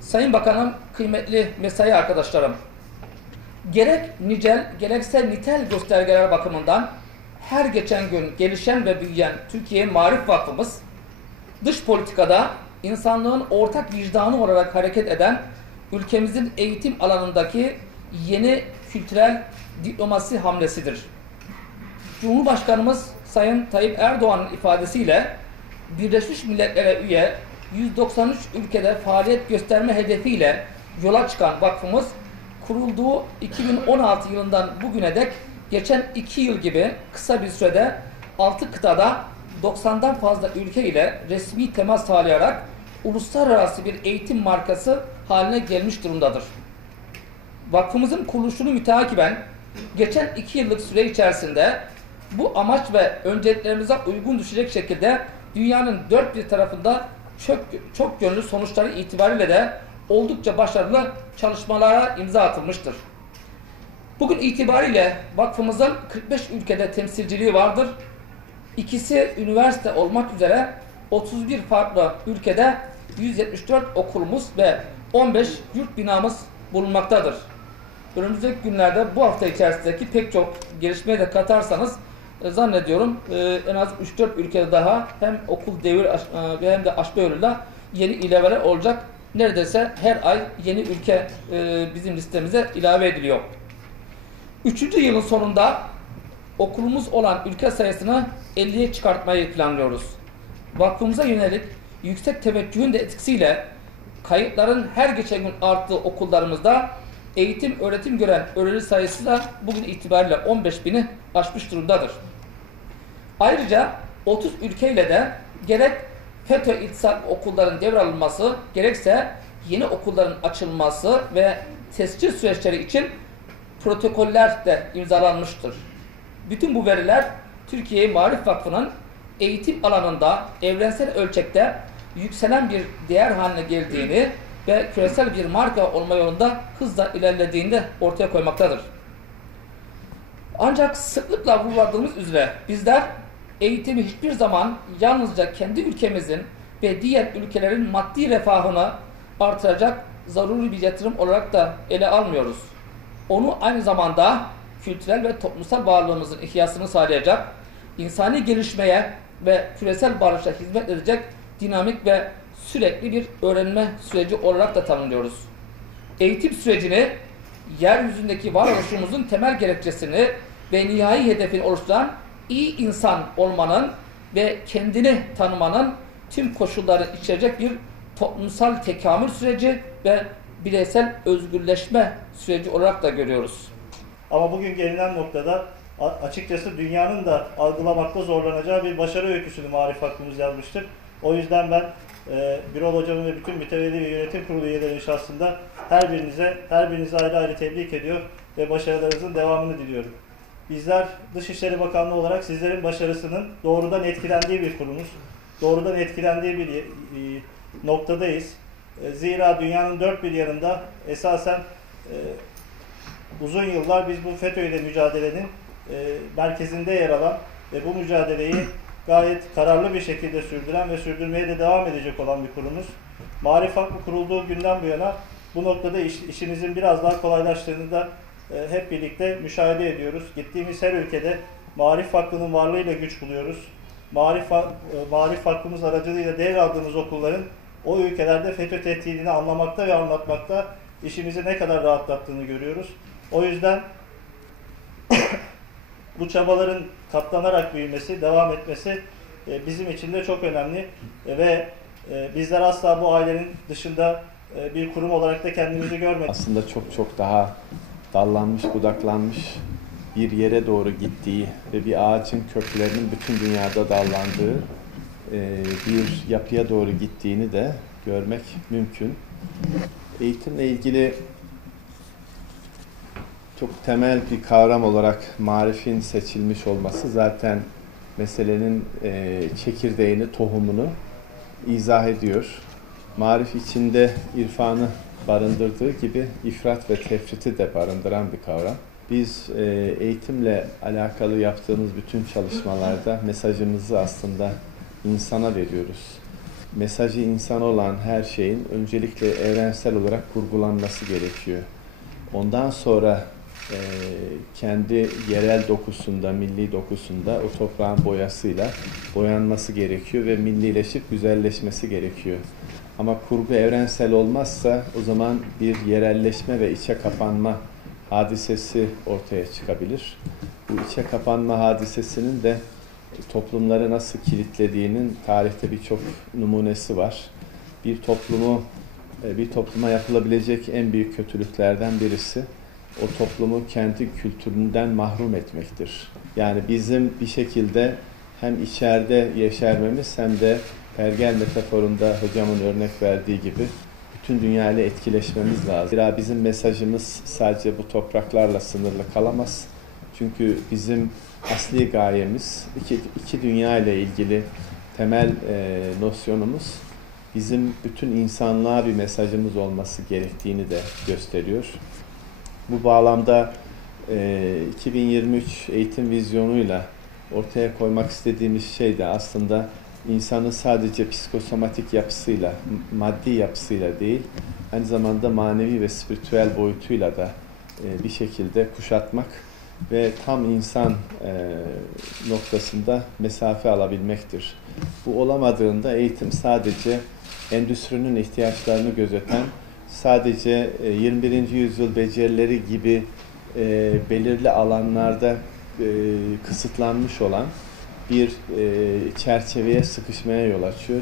Sayın Bakanım, kıymetli mesai arkadaşlarım, gerek nicel gerekse nitel göstergeler bakımından her geçen gün gelişen ve büyüyen Türkiye Maarif Vakfımız, dış politikada insanlığın ortak vicdanı olarak hareket eden ülkemizin eğitim alanındaki yeni kültürel diplomasi hamlesidir. Cumhurbaşkanımız Sayın Tayyip Erdoğan'ın ifadesiyle Birleşmiş Milletler'e üye 193 ülkede faaliyet gösterme hedefiyle yola çıkan vakfımız, kurulduğu 2016 yılından bugüne dek geçen 2 yıl gibi kısa bir sürede 6 kıtada 90'dan fazla ülke ile resmi temas sağlayarak uluslararası bir eğitim markası haline gelmiş durumdadır. Vakfımızın kuruluşunu müteakiben geçen 2 yıllık süre içerisinde bu amaç ve önceliklerimize uygun düşecek şekilde dünyanın dört bir tarafında çok yönlü sonuçları itibariyle de oldukça başarılı çalışmalara imza atılmıştır. Bugün itibariyle vakfımızın 45 ülkede temsilciliği vardır. İkisi üniversite olmak üzere 31 farklı ülkede 174 okulumuz ve 15 yurt binamız bulunmaktadır. Önümüzdeki günlerde bu hafta içerisindeki pek çok gelişmeye de katarsanız zannediyorum en az 3-4 ülkede daha hem okul devir ve hem de aşma yoluyla yeni ilaveler olacak. Neredeyse her ay yeni ülke bizim listemize ilave ediliyor. 3. yılın sonunda okulumuz olan ülke sayısını 50'ye çıkartmayı planlıyoruz. Vakfımıza yönelik yüksek teveccühün de etkisiyle kayıtların her geçen gün arttığı okullarımızda eğitim, öğretim gören öğrenci sayısı da bugün itibariyle 15.000'i aşmış durumdadır. Ayrıca 30 ülkeyle de gerek FETÖ iltisak okulların devralınması, gerekse yeni okulların açılması ve tescil süreçleri için protokoller de imzalanmıştır. Bütün bu veriler Türkiye Maarif Vakfı'nın eğitim alanında evrensel ölçekte yükselen bir değer haline geldiğini ve küresel bir marka olma yolunda hızla ilerlediğini de ortaya koymaktadır. Ancak sıklıkla vurguladığımız üzere bizler eğitimi hiçbir zaman yalnızca kendi ülkemizin ve diğer ülkelerin maddi refahını artıracak zaruri bir yatırım olarak da ele almıyoruz. Onu aynı zamanda kültürel ve toplumsal varlığımızın ihyasını sağlayacak, insani gelişmeye ve küresel barışa hizmet edecek dinamik ve sürekli bir öğrenme süreci olarak da tanımlıyoruz. Eğitim sürecini yeryüzündeki varoluşumuzun temel gerekçesini ve nihai hedefini oluşturan iyi insan olmanın ve kendini tanımanın tüm koşulları içerecek bir toplumsal tekamül süreci ve bireysel özgürleşme süreci olarak da görüyoruz. Ama bugün gelinen noktada açıkçası dünyanın da algılamakta zorlanacağı bir başarı öyküsünü Maarif Vakfımız yazmıştır. O yüzden ben Birol Hocamın ve bütün mütevelli ve yönetim kurulu üyelerinin şahsında her birinize ayrı ayrı tebrik ediyor ve başarılarınızın devamını diliyorum. Bizler Dışişleri Bakanlığı olarak sizlerin başarısının doğrudan etkilendiği bir kurumuz. Doğrudan etkilendiği bir noktadayız. Zira dünyanın dört bir yanında esasen uzun yıllar biz bu FETÖ ile mücadelenin merkezinde yer alan ve bu mücadeleyi gayet kararlı bir şekilde sürdüren ve sürdürmeye de devam edecek olan bir kurumuz. Maarif Vakfı kurulduğu günden bu yana bu noktada işimizin biraz daha kolaylaştığını da hep birlikte müşahede ediyoruz. Gittiğimiz her ülkede Maarif Vakfı'nın varlığıyla güç buluyoruz. Maarif Vakfımız aracılığıyla devraldığımız okulların o ülkelerde FETÖ tehdidini anlamakta ve anlatmakta işimizi ne kadar rahatlattığını görüyoruz. O yüzden bu çabaların katlanarak büyümesi, devam etmesi bizim için de çok önemli ve bizler asla bu ailenin dışında bir kurum olarak da kendimizi görmedik. Aslında çok daha dallanmış, budaklanmış bir yere doğru gittiği ve bir ağacın köklerinin bütün dünyada dallandığı bir yapıya doğru gittiğini de görmek mümkün. Eğitimle ilgili çok temel bir kavram olarak marifin seçilmiş olması zaten meselenin çekirdeğini, tohumunu izah ediyor. Marif içinde irfanı barındırdığı gibi ifrat ve tefriti de barındıran bir kavram. Biz eğitimle alakalı yaptığımız bütün çalışmalarda mesajımızı aslında insana veriyoruz. mesajı insan olan her şeyin öncelikle evrensel olarak kurgulanması gerekiyor. Ondan sonra kendi yerel dokusunda, milli dokusunda o toprağın boyasıyla boyanması gerekiyor ve millileşip güzelleşmesi gerekiyor. Ama kurgu evrensel olmazsa o zaman bir yerelleşme ve içe kapanma hadisesi ortaya çıkabilir. Bu içe kapanma hadisesinin de toplumları nasıl kilitlediğinin tarihte birçok numunesi var. Bir topluma yapılabilecek en büyük kötülüklerden birisi o toplumu kendi kültüründen mahrum etmektir. Yani bizim bir şekilde hem içeride yeşermemiz hem de pergel metaforunda hocamın örnek verdiği gibi bütün dünyayla etkileşmemiz lazım. Zira bizim mesajımız sadece bu topraklarla sınırlı kalamaz. Çünkü bizim asli gayemiz iki dünya ile ilgili temel nosyonumuz bizim bütün insanlığa bir mesajımız olması gerektiğini de gösteriyor. Bu bağlamda 2023 eğitim vizyonuyla ortaya koymak istediğimiz şey de aslında insanın sadece psikosomatik yapısıyla, maddi yapısıyla değil, aynı zamanda manevi ve spiritüel boyutuyla da bir şekilde kuşatmak ve tam insan noktasında mesafe alabilmektir. Bu olamadığında eğitim sadece endüstrinin ihtiyaçlarını gözeten, sadece 21. yüzyıl becerileri gibi belirli alanlarda kısıtlanmış olan bir çerçeveye sıkışmaya yol açıyor.